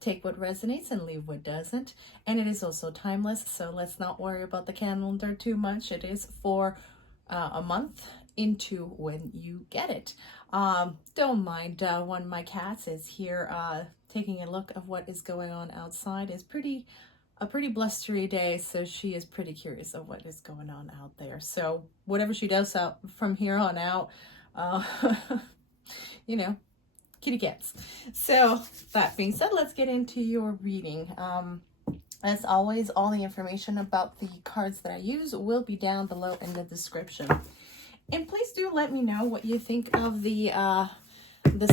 Take what resonates and leave what doesn't. And it is also timeless, so let's not worry about the calendar too much. It is for a month into when you get it. Don't mind one of my cats is here taking a look of what is going on outside. It's a pretty blustery day, so she is pretty curious of what is going on out there. So whatever she does out from here on out, you know, kitty cats. So that being said, let's get into your reading. As always, all the information about the cards that I use will be down below in the description. And please do let me know what you think of the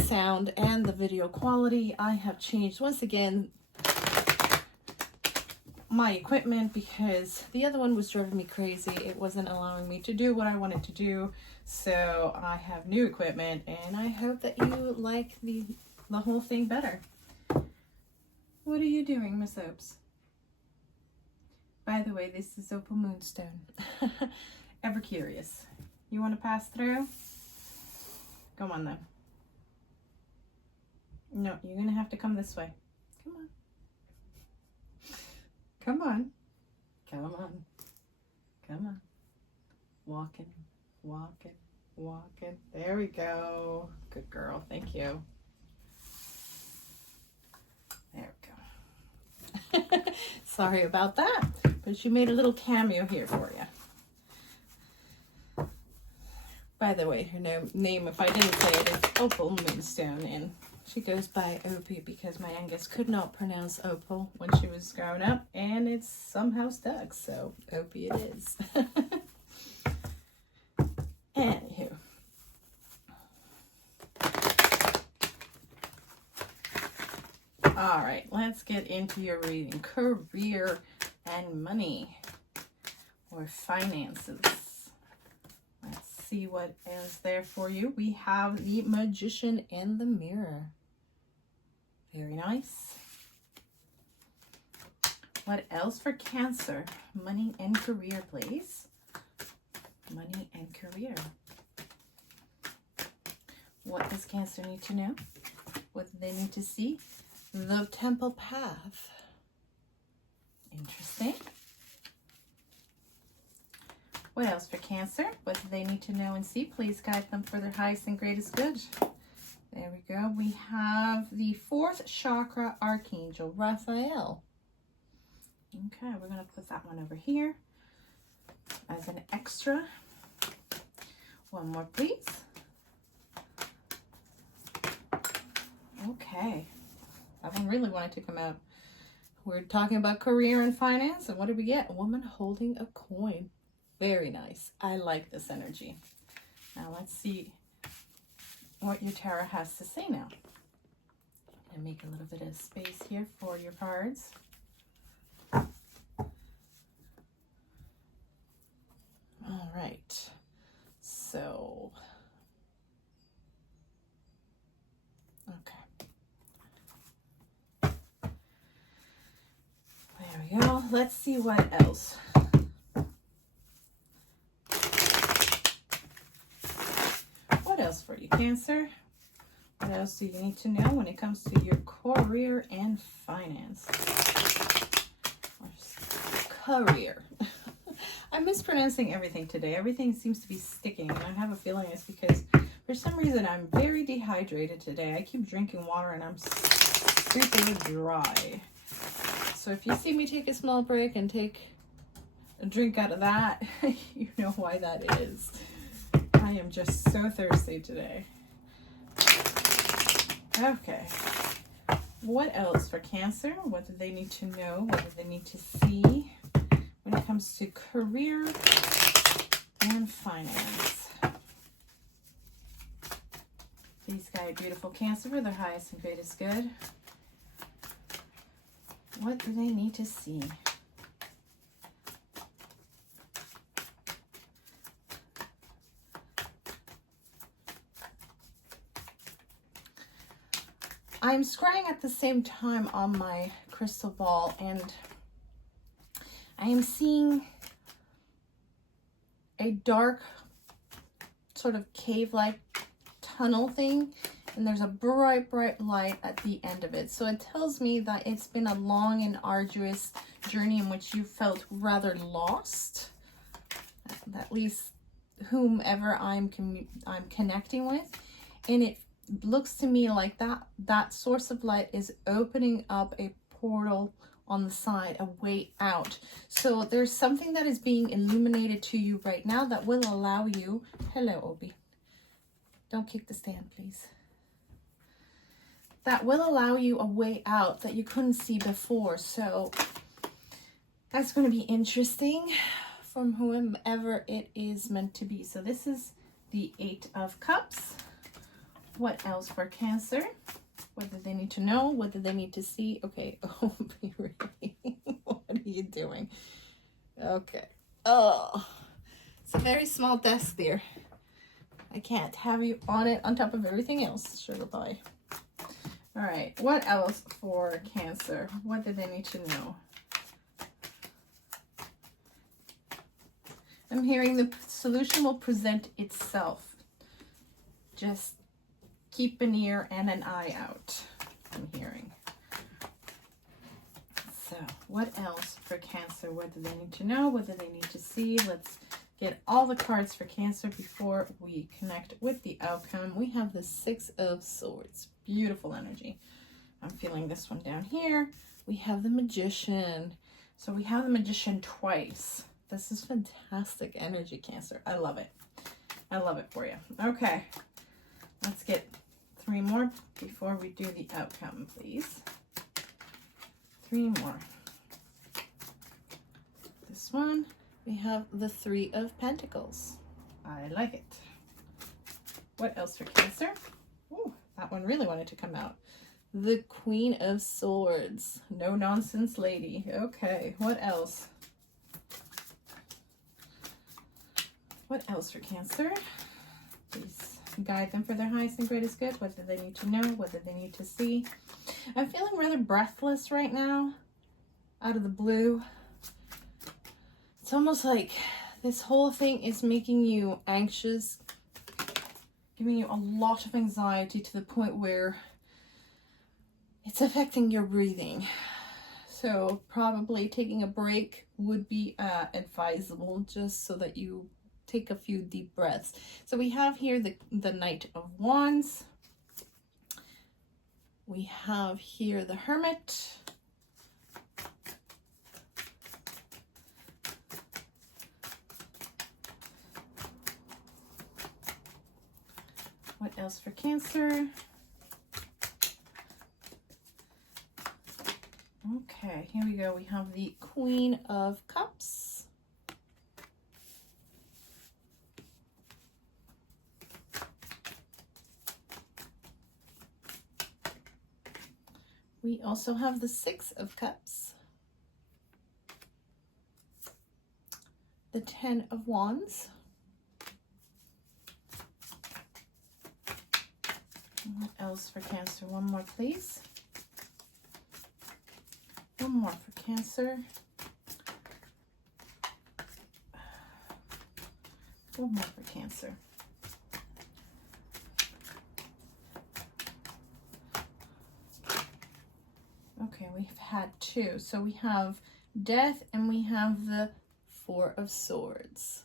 sound and the video quality. I have changed once again my equipment because the other one was driving me crazy. It wasn't allowing me to do what I wanted to do. So I have new equipment, and I hope that you like the whole thing better. What are you doing, Miss Opes? By the way, this is Opal Moonstone. Ever curious? You want to pass through? Come on, then. No, you're going to have to come this way. Come on. Come on. Come on. Come on. Walking. Walking, walking. There we go. Good girl. Thank you. There we go. Sorry about that, but she made a little cameo here for you. By the way, her name, if I didn't say it, is Opal Moonstone, and she goes by Opie because my Angus could not pronounce Opal when she was growing up, and it's somehow stuck, so Opie it is. Anywho. All right, let's get into your reading. Career and money or finances. Let's see what is there for you. We have the Magician and the Mirror. Very nice. What else for Cancer? Money and career, please. Money and career. What does Cancer need to know? What do they need to see? The Temple Path. Interesting. What else for Cancer? What do they need to know and see? Please guide them for their highest and greatest good. There we go. We have the 4th chakra Archangel, Raphael. Okay, we're going to put that one over here as an extra. One more, please. Okay. That one really wanted to come out. We're talking about career and finance, and what did we get? A woman holding a coin. Very nice. I like this energy. Now let's see what your tarot has to say now. And make a little bit of space here for your cards. All right. So, okay. There we go. Let's see what else. What else for you, Cancer? What else do you need to know when it comes to your career and finance? Career. I'm mispronouncing everything today. Everything seems to be sticking, and I have a feeling it's because for some reason I'm very dehydrated today. I keep drinking water and I'm super dry. So if you see me take a small break and take a drink out of that, you know why that is. I am just so thirsty today. Okay. What else for Cancer? What do they need to know? What do they need to see when it comes to career and finance? Please guide beautiful Cancer for their highest and greatest good. What do they need to see? I'm scrying at the same time on my crystal ball, and I am seeing a dark sort of cave-like tunnel thing, and there's a bright light at the end of it. So it tells me that it's been a long and arduous journey in which you felt rather lost, at least whomever I'm connecting with, and it looks to me like that source of light is opening up a portal on the side, a way out. So there's something that is being illuminated to you right now that will allow you, hello Obi, don't kick the stand please, that will allow you a way out that you couldn't see before. So that's going to be interesting from whomever it is meant to be. So this is the 8 of Cups. What else for Cancer? What do they need to know? What do they need to see? Okay. Oh, really? What are you doing? Okay. Oh, it's a very small desk there. I can't have you on it on top of everything else. Sugar pie. All right. What else for Cancer? What do they need to know? I'm hearing the solution will present itself. Just keep an ear and an eye out, I'm hearing. So what else for Cancer? What do they need to know? What do they need to see? Let's get all the cards for Cancer before we connect with the outcome. We have the 6 of Swords. Beautiful energy. I'm feeling this one down here. We have the Magician. So we have the Magician twice. This is fantastic energy, Cancer. I love it. I love it for you. Okay. Let's get 3 more before we do the outcome, please. 3 more. This one, we have the 3 of Pentacles. I like it. What else for Cancer? Ooh, that one really wanted to come out. The Queen of Swords. No nonsense lady. Okay, what else? What else for Cancer? Please guide them for their highest and greatest good. What do they need to know? What do they need to see? I'm feeling rather breathless right now, out of the blue. It's almost like this whole thing is making you anxious, giving you a lot of anxiety to the point where it's affecting your breathing. So probably taking a break would be advisable, just so that you take a few deep breaths. So we have here the Knight of Wands. We have here the Hermit. What else for Cancer? Okay, here we go. We have the Queen of Cups. We also have the 6 of Cups, the 10 of Wands, what else for Cancer? One more, please. One more for Cancer. One more for Cancer. Okay, we've had 2. So we have Death and we have the 4 of Swords.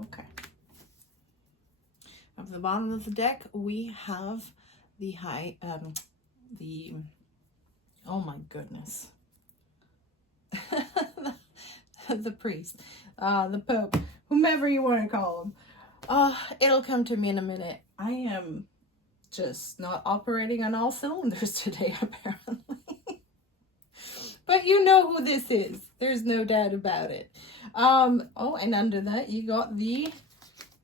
Okay. At the bottom of the deck, we have the oh my goodness. The priest, the Pope, whomever you want to call him. It'll come to me in a minute. I am just not operating on all cylinders today, apparently. But you know who this is. There's no doubt about it. Oh, and under that, you got the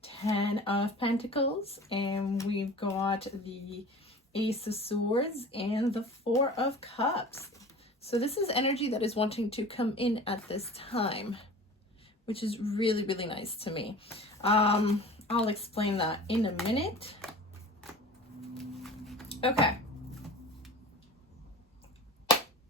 10 of Pentacles, and we've got the Ace of Swords and the 4 of Cups. So this is energy that is wanting to come in at this time, which is really, really nice to me. I'll explain that in a minute. Okay.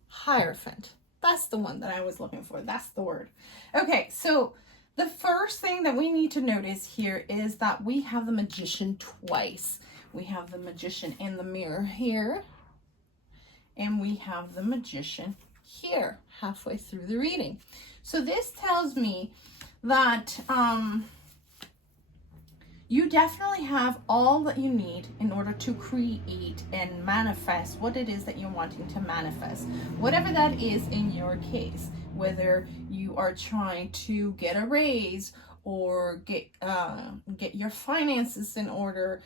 Hierophant. That's the one that I was looking for. That's the word. Okay, so the first thing that we need to notice here is that we have the Magician twice. We have the Magician in the mirror here, and we have the Magician here, halfway through the reading. So this tells me that you definitely have all that you need in order to create and manifest what it is that you're wanting to manifest. Whatever that is in your case, whether you are trying to get a raise or get your finances in order,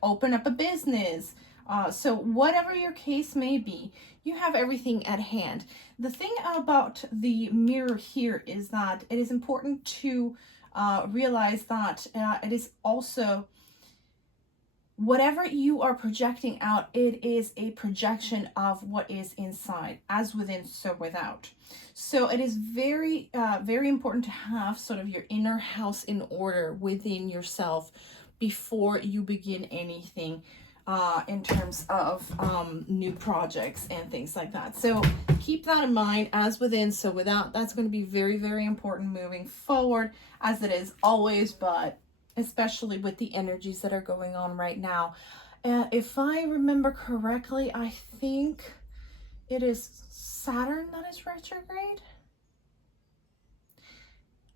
open up a business. So whatever your case may be, you have everything at hand. The thing about the mirror here is that it is important to realize that it is also, whatever you are projecting out, it is a projection of what is inside, as within, so without. So it is very, very important to have sort of your inner house in order within yourself before you begin anything in terms of new projects and things like that. So keep that in mind, as within, so without. That's going to be very, very important moving forward, as it is always, but especially with the energies that are going on right now. If I remember correctly, I think it is Saturn that is retrograde.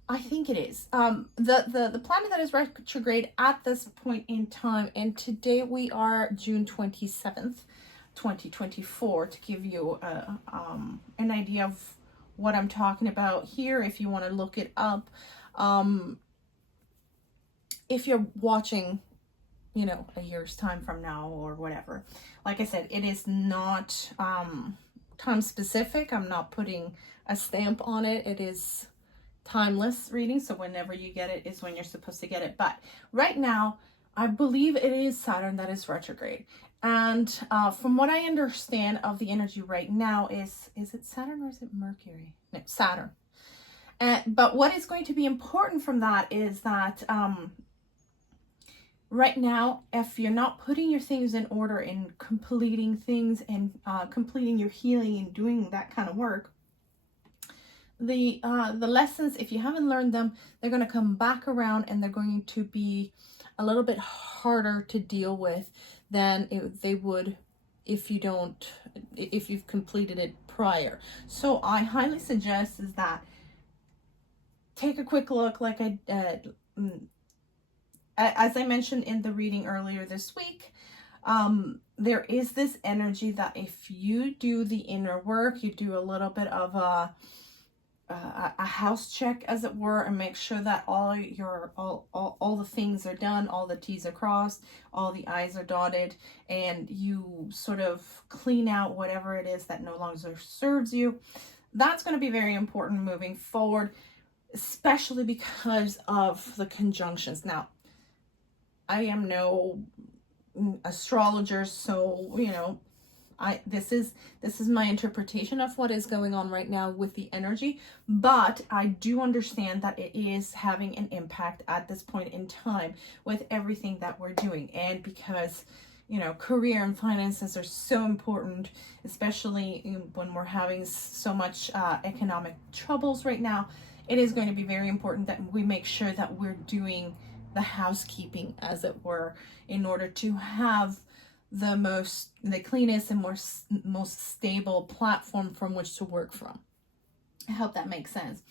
I think it is. The planet that is retrograde at this point in time, and today we are June 27th, 2024, to give you an idea of what I'm talking about here, if you want to look it up. If you're watching, you know, a year's time from now or whatever. Like I said, it is not time specific. I'm not putting a stamp on it. It is timeless reading, so whenever you get it is when you're supposed to get it. But right now, I believe it is Saturn that is retrograde. And from what I understand of the energy right now is it Saturn or is it Mercury? No, Saturn. But what is going to be important from that is that right now, if you're not putting your things in order and completing things and completing your healing and doing that kind of work, the lessons, if you haven't learned them, they're going to come back around, and they're going to be a little bit harder to deal with than they would if you've completed it prior. So I highly suggest is that take a quick look, like as I mentioned in the reading earlier this week. There is this energy that if you do the inner work, you do a little bit of a house check, as it were, and make sure that all the things are done, all the T's are crossed, all the I's are dotted, and you sort of clean out whatever it is that no longer serves you. That's going to be very important moving forward, especially because of the conjunctions. Now, I am no astrologer, so, you know, this is my interpretation of what is going on right now with the energy, but I do understand that it is having an impact at this point in time with everything that we're doing. And because, you know, career and finances are so important, especially when we're having so much economic troubles right now, it is going to be very important that we make sure that we're doing the housekeeping, as it were, in order to have the cleanest and most stable platform from which to work from. I hope that makes sense.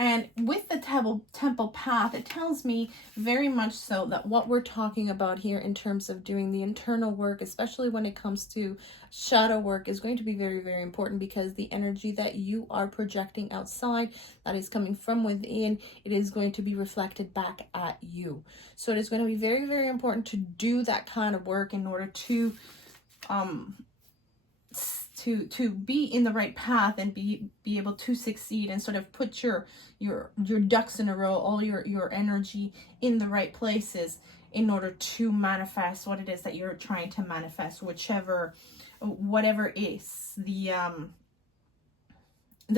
And with the temple path, it tells me very much so that what we're talking about here in terms of doing the internal work, especially when it comes to shadow work, is going to be very, very important, because the energy that you are projecting outside, that is coming from within, it is going to be reflected back at you. So it is going to be very, very important to do that kind of work in order to be in the right path and be able to succeed, and sort of put your ducks in a row, all your energy in the right places in order to manifest what it is that you're trying to manifest, whatever is the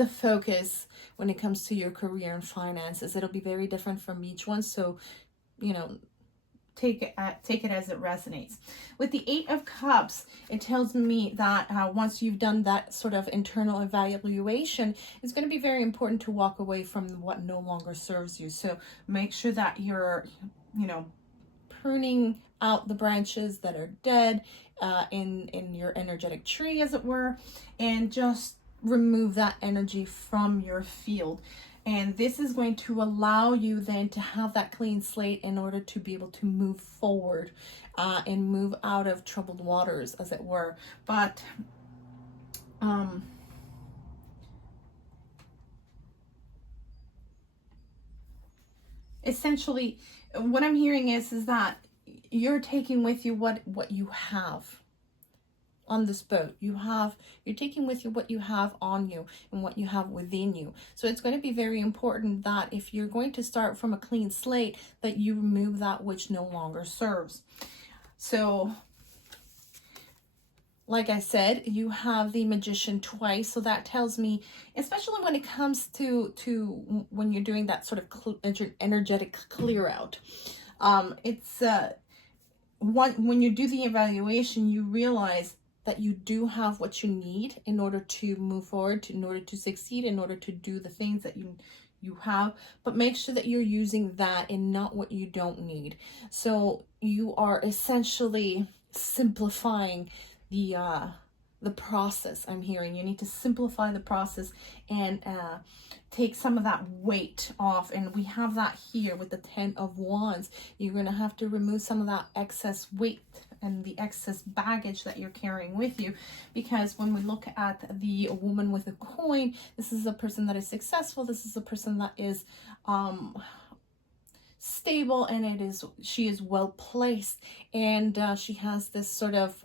focus when it comes to your career and finances. It'll be very different from each one, so take it as it resonates. With the Eight of Cups, it tells me that once you've done that sort of internal evaluation, it's going to be very important to walk away from what no longer serves you. So make sure that you're, pruning out the branches that are dead in your energetic tree, as it were, and just remove that energy from your field. And this is going to allow you then to have that clean slate in order to be able to move forward and move out of troubled waters, as it were. But essentially, what I'm hearing is that you're taking with you what you have on this boat. You're taking with you what you have on you and what you have within you. So it's going to be very important that if you're going to start from a clean slate, that you remove that which no longer serves. So like I said, you have the Magician twice, so that tells me, especially when it comes to when you're doing that sort of energetic clear out, it's when you do the evaluation, you realize that you do have what you need in order to move forward, in order to succeed, in order to do the things that you have, but make sure that you're using that and not what you don't need. So you are essentially simplifying the process. I'm hearing you need to simplify the process and take some of that weight off. And we have that here with the 10 of Wands. You're going to have to remove some of that excess weight and the excess baggage that you're carrying with you, because when we look at the woman with a coin, this is a person that is successful. This is a person that is stable, and she is well placed, and she has this sort of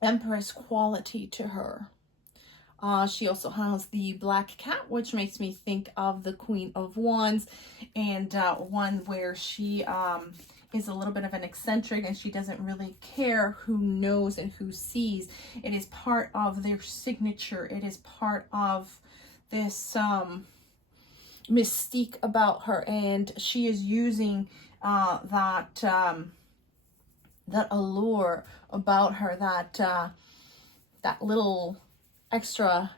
Empress quality to her. She also has the black cat, which makes me think of the Queen of Wands, and one where she is a little bit of an eccentric, and she doesn't really care who knows and who sees. It is part of their signature. It is part of this mystique about her, and she is using that allure about her, that little extra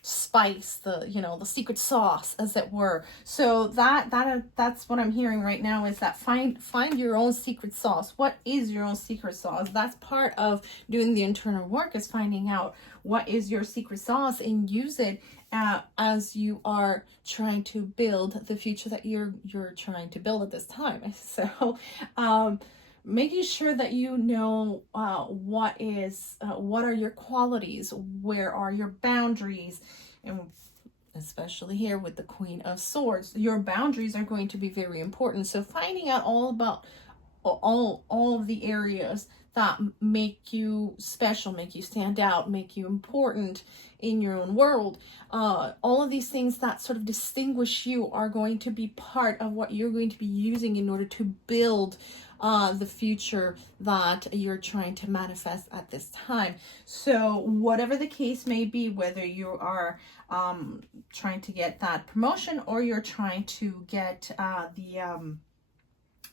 spice, the secret sauce, as it were. So that's what I'm hearing right now, is that find your own secret sauce. What is your own secret sauce? That's part of doing the internal work, is finding out what is your secret sauce and use it as you are trying to build the future that you're trying to build at this time. So making sure that you know what are your qualities, where are your boundaries, and especially here with the Queen of Swords, your boundaries are going to be very important. So finding out all about all of the areas that make you special, make you stand out, make you important in your own world, all of these things that sort of distinguish you are going to be part of what you're going to be using in order to build the future that you're trying to manifest at this time. So whatever the case may be, whether you are trying to get that promotion, or you're trying to get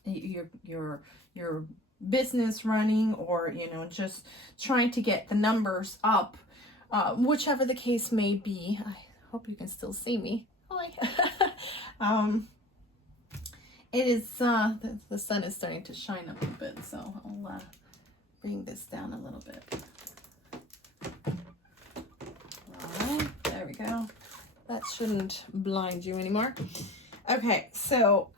your business running, or just trying to get the numbers up, whichever the case may be. I hope you can still see me. Hi. It is the sun is starting to shine up a bit, so I'll bring this down a little bit. All right, there we go. That shouldn't blind you anymore. Okay, so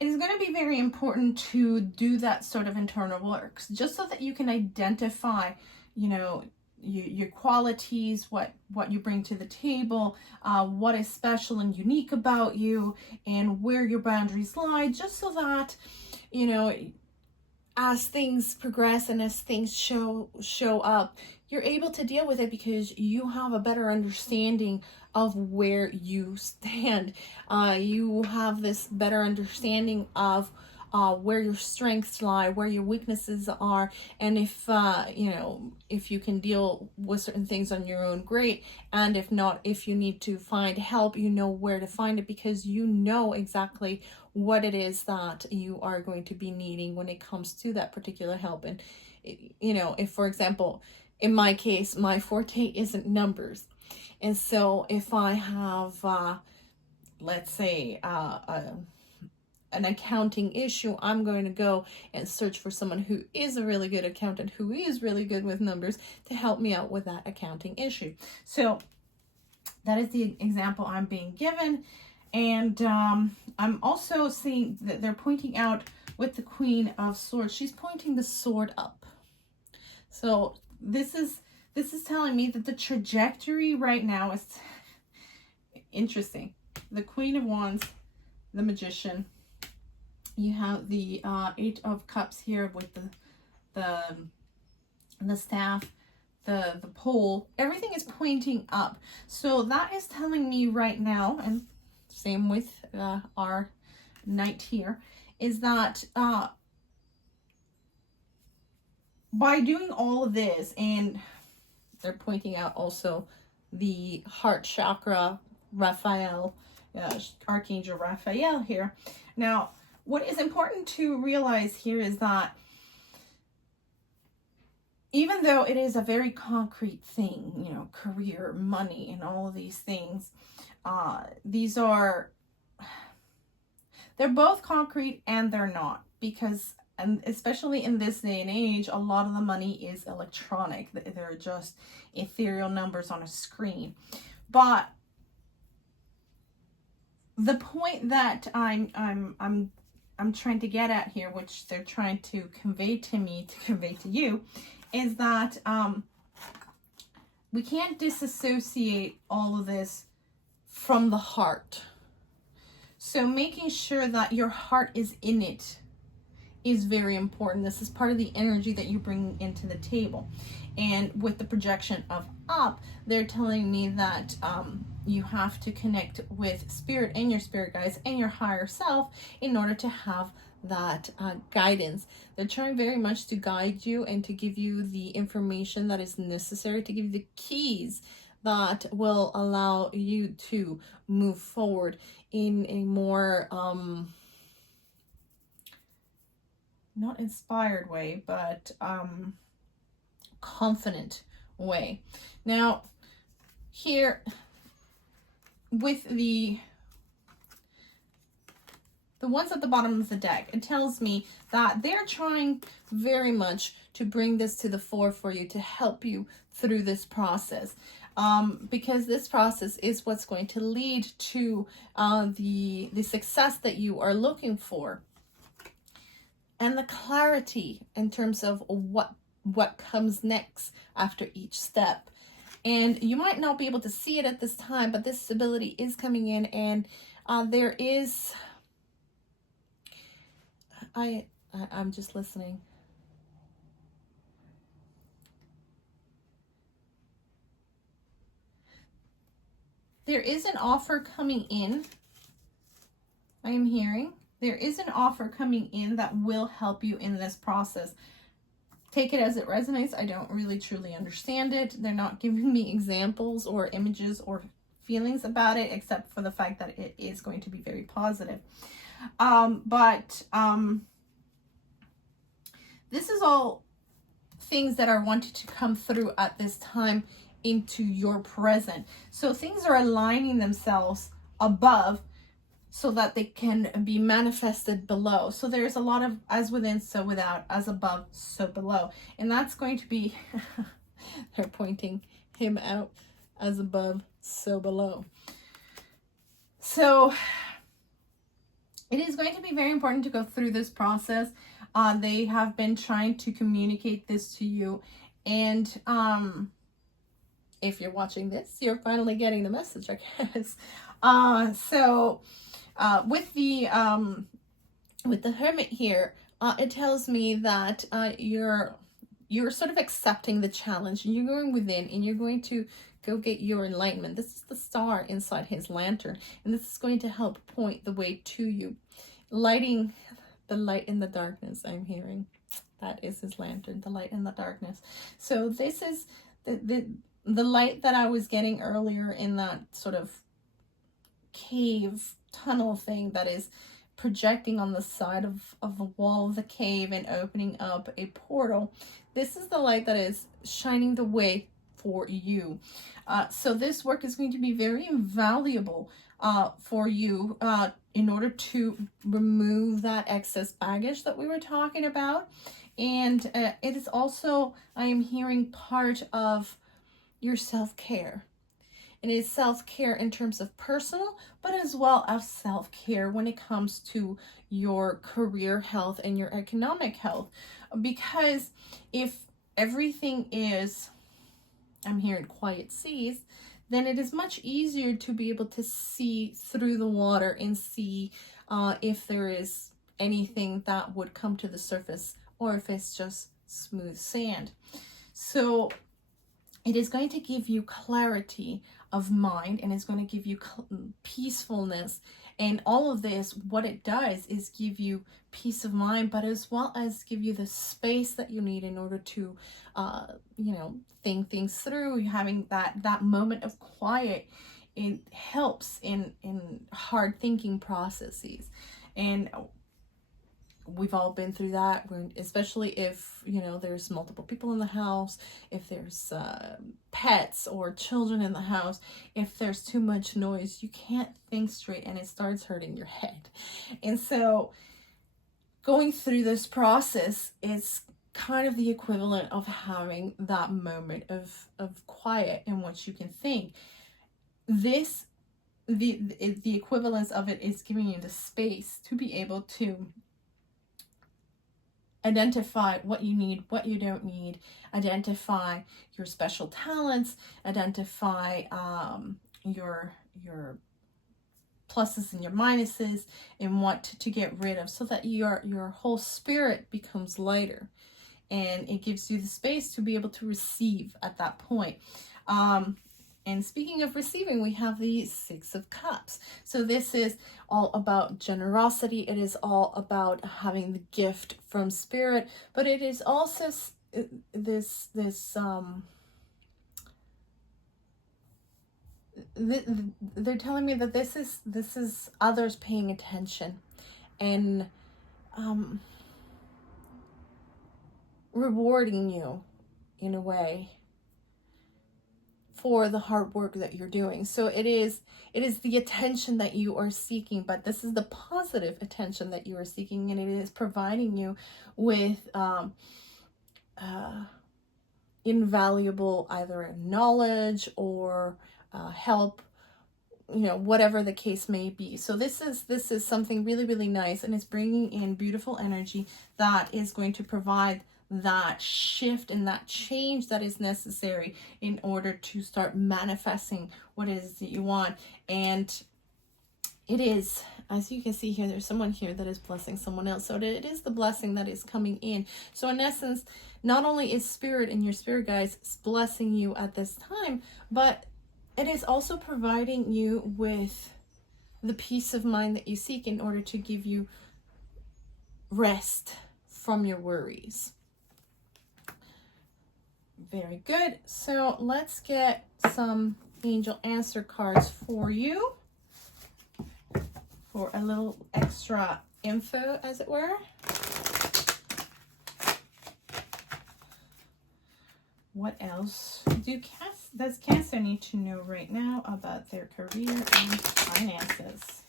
it is going to be very important to do that sort of internal work, just so that you can identify, you know, your qualities, what you bring to the table, what is special and unique about you, and where your boundaries lie, just so that, you know, as things progress and as things show up, you're able to deal with it because you have a better understanding of where you stand. You have this better understanding of where your strengths lie, where your weaknesses are, and if you know, if you can deal with certain things on your own, great. And if not, if you need to find help, you know where to find it, because you know exactly what it is that you are going to be needing when it comes to that particular help. And you know, if, for example, in my case, my forte isn't numbers, and so if I have let's say an accounting issue, I'm going to go and search for someone who is a really good accountant, who is really good with numbers, to help me out with that accounting issue. So that is the example I'm being given. And I'm also seeing that they're pointing out with the Queen of Swords, she's pointing the sword up. So this is telling me that the trajectory right now is interesting. The Queen of Wands, the Magician. You have the Eight of Cups here with the staff, the pole. Everything is pointing up. So that is telling me right now, and same with our Knight here, is that by doing all of this, and they're pointing out also the heart chakra, Raphael, Archangel Raphael here. Now, what is important to realize here is that even though it is a very concrete thing, you know, career, money, and all of these things, these are, they're both concrete and they're not, because, and especially in this day and age, a lot of the money is electronic. They're just ethereal numbers on a screen. But the point that I'm trying to get at here, which they're trying to convey to me, to convey to you, is that we can't disassociate all of this from the heart. So making sure that your heart is in it is very important. This is part of the energy that you bring into the table. And with the projection of up, they're telling me that you have to connect with spirit and your spirit guides and your higher self in order to have that guidance. They're trying very much to guide you and to give you the information that is necessary, to give you the keys that will allow you to move forward in a more not inspired way, but confident way. Now here with the ones at the bottom of the deck, it tells me that they're trying very much to bring this to the fore for you, to help you through this process, because this process is what's going to lead to the success that you are looking for, and the clarity in terms of what comes next after each step. And you might not be able to see it at this time, but this stability is coming in, and there is, I'm just listening. There is an offer coming in. I am hearing there is an offer coming in that will help you in this process. Take it as it resonates. I don't really truly understand it. They're not giving me examples or images or feelings about it, except for the fact that it is going to be very positive. This is all things that are wanted to come through at this time into your present. So things are aligning themselves above so that they can be manifested below. So there's a lot of as within, so without, as above, so below. And that's going to be They're pointing him out as above, so below. So it is going to be very important to go through this process. They have been trying to communicate this to you. And if you're watching this, you're finally getting the message, I guess. With the Hermit here, it tells me that you're sort of accepting the challenge, and you're going within, and you're going to go get your enlightenment. This is the star inside his lantern, and this is going to help point the way to you, lighting the light in the darkness. I'm hearing that is his lantern, the light in the darkness. So this is the light that I was getting earlier in that sort of cave tunnel thing that is projecting on the side of the wall of the cave and opening up a portal. This is the light that is shining the way for you. So this work is going to be very invaluable for you in order to remove that excess baggage that we were talking about. And it is also, I am hearing, part of your self-care. It is self-care in terms of personal, but as well as self-care when it comes to your career health and your economic health. Because if everything is, I'm hearing, quiet seas, then it is much easier to be able to see through the water and see if there is anything that would come to the surface, or if it's just smooth sand. So it is going to give you clarity of mind, and it's going to give you peacefulness. And all of this, what it does is give you peace of mind, but as well as give you the space that you need in order to, think things through. You're having that moment of quiet. It helps in hard thinking processes. And we've all been through that, especially if, there's multiple people in the house, if there's pets or children in the house. If there's too much noise, you can't think straight and it starts hurting your head. And so going through this process is kind of the equivalent of having that moment of quiet in which you can think. The equivalence of it is giving you the space to be able to identify what you need, what you don't need, identify your special talents, identify your pluses and your minuses, and what to get rid of, so that your whole spirit becomes lighter, and it gives you the space to be able to receive at that point. And speaking of receiving, we have the Six of Cups. So this is all about generosity. It is all about having the gift from spirit, but it is also they're telling me that this is others paying attention and rewarding you in a way for the hard work that you're doing. So it is the attention that you are seeking, but this is the positive attention that you are seeking, and it is providing you with invaluable either knowledge or help, whatever the case may be. So this is something really, really nice, and it's bringing in beautiful energy that is going to provide that shift and that change that is necessary in order to start manifesting what it is that you want. And it is, as you can see here, there's someone here that is blessing someone else. So it is the blessing that is coming in. So in essence, not only is spirit and your spirit guides blessing you at this time, but it is also providing you with the peace of mind that you seek in order to give you rest from your worries. Very good. So let's get some angel answer cards for you for a little extra info, as it were. What else does Cancer need to know right now about their career and finances?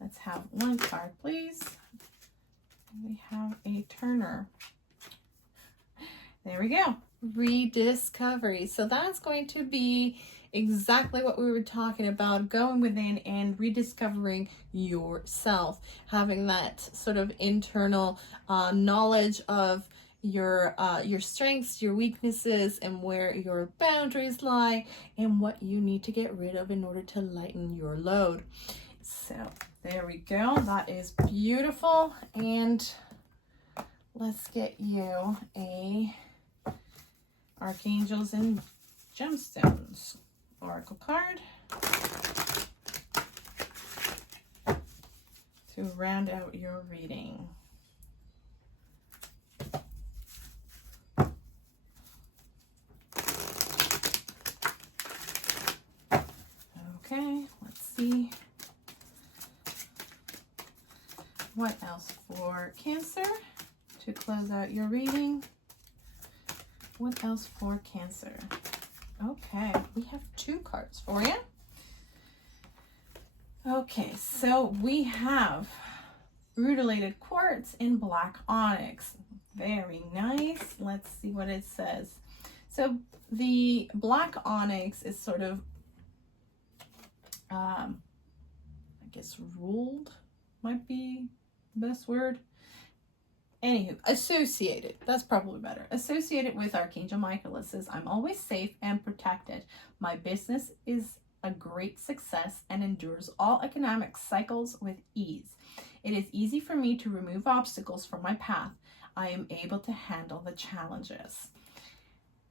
Let's have one card, please. We have a Turner. There we go. Rediscovery. So that's going to be exactly what we were talking about, going within and rediscovering yourself, having that sort of internal knowledge of your strengths, your weaknesses, and where your boundaries lie, and what you need to get rid of in order to lighten your load. So there we go. That is beautiful. And let's get you a Archangels and Gemstones Oracle card to round out your reading. Okay, let's see. What else for Cancer to close out your reading? What else for Cancer? Okay, we have 2 cards for you. Okay, so we have Rutilated Quartz in Black Onyx. Very nice. Let's see what it says. So the Black Onyx is sort of, I guess, ruled might be the best word. Anywho, associated, that's probably better. Associated with Archangel Michael, it says, I'm always safe and protected. My business is a great success and endures all economic cycles with ease. It is easy for me to remove obstacles from my path. I am able to handle the challenges.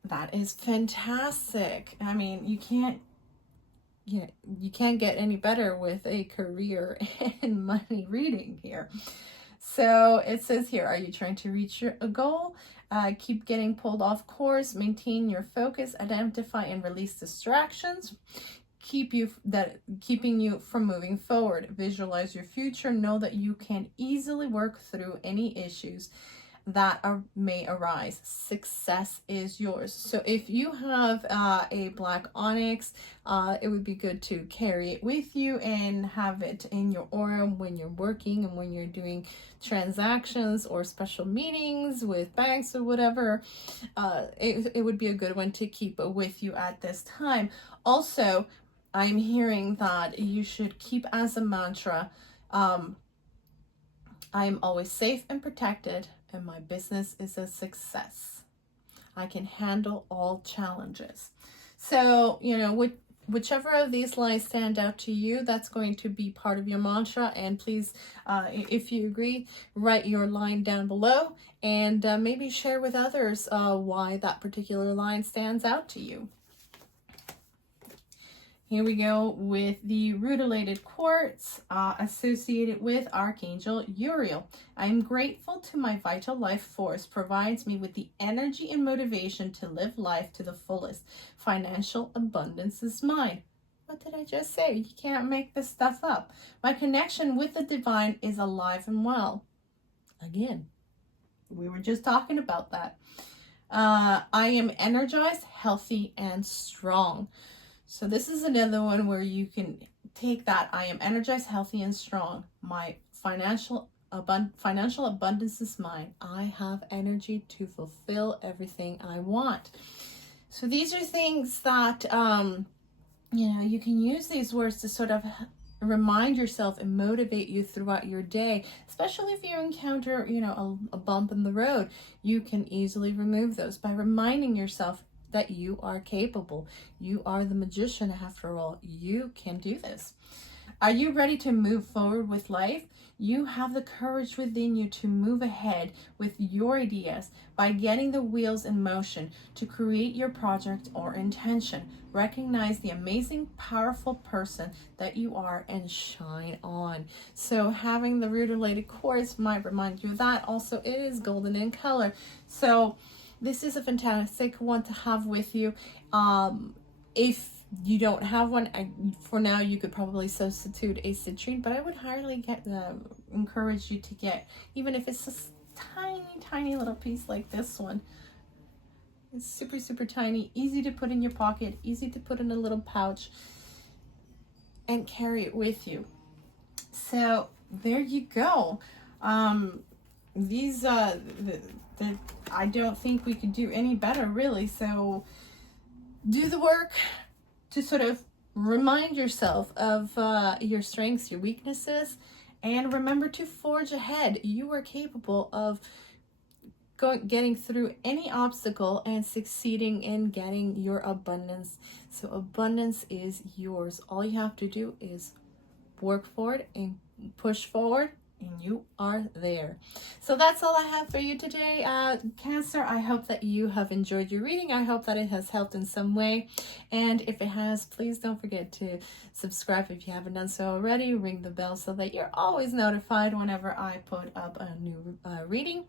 That is fantastic. I mean, you can't get any better with a career and money reading here. So it says here, are you trying to reach a goal? Keep getting pulled off course, maintain your focus, identify and release distractions, keeping you from moving forward. Visualize your future, know that you can easily work through any issues that may arise. Success is yours. So if you have a Black Onyx, it would be good to carry it with you and have it in your aura when you're working and when you're doing transactions or special meetings with banks or whatever. It would be a good one to keep with you at this time. Also, I'm hearing that you should keep as a mantra, I am always safe and protected, and my business is a success. I can handle all challenges. So, whichever of these lines stand out to you, that's going to be part of your mantra. And please, if you agree, write your line down below and maybe share with others why that particular line stands out to you. Here we go with the Rutilated Quartz associated with Archangel Uriel. I am grateful to my vital life force, provides me with the energy and motivation to live life to the fullest. Financial abundance is mine. What did I just say? You can't make this stuff up. My connection with the divine is alive and well. Again, we were just talking about that. I am energized, healthy, and strong. So this is another one where you can take that. I am energized, healthy, and strong. My financial abundance is mine. I have energy to fulfill everything I want. So these are things that, you can use these words to sort of remind yourself and motivate you throughout your day, especially if you encounter, a bump in the road. You can easily remove those by reminding yourself that you are capable. You are the magician after all. You can do this. Are you ready to move forward with life? You have the courage within you to move ahead with your ideas by getting the wheels in motion to create your project or intention. Recognize the amazing, powerful person that you are and shine on. So having the Rutilated Quartz might remind you of that. Also, it is golden in color. So this is a fantastic one to have with you. If you don't have one, for now you could probably substitute a citrine, but I would highly encourage you to get, even if it's a tiny little piece like this one. It's super, super tiny, easy to put in your pocket, easy to put in a little pouch and carry it with you. So there you go. these, I don't think we could do any better, really. So do the work to sort of remind yourself of your strengths, your weaknesses, and remember to forge ahead. You are capable of getting through any obstacle and succeeding in getting your abundance. So abundance is yours. All you have to do is work for it and push forward, and you are there. So that's all I have for you today, Cancer. I hope that you have enjoyed your reading. I hope that it has helped in some way, and if it has, please don't forget to subscribe if you haven't done so already. Ring the bell so that you're always notified whenever I put up a new reading.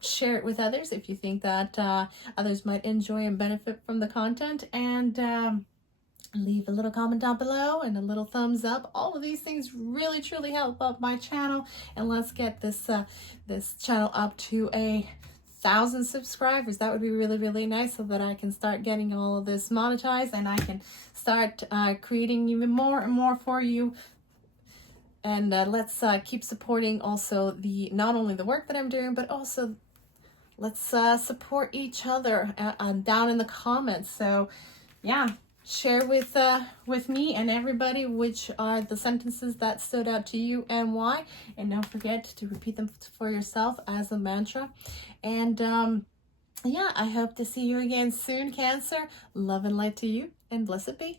Share it with others if you think that others might enjoy and benefit from the content, and leave a little comment down below and a little thumbs up. All of these things really truly help out my channel, and let's get this this channel up to 1,000 subscribers. That would be really, really nice, so that I can start getting all of this monetized, and I can start creating even more and more for you. And let's keep supporting also not only the work that I'm doing, but also let's support each other down in the comments. So yeah, share with me and everybody which are the sentences that stood out to you and why. And don't forget to repeat them for yourself as a mantra. And yeah, I hope to see you again soon, Cancer. Love and light to you, and blessed be.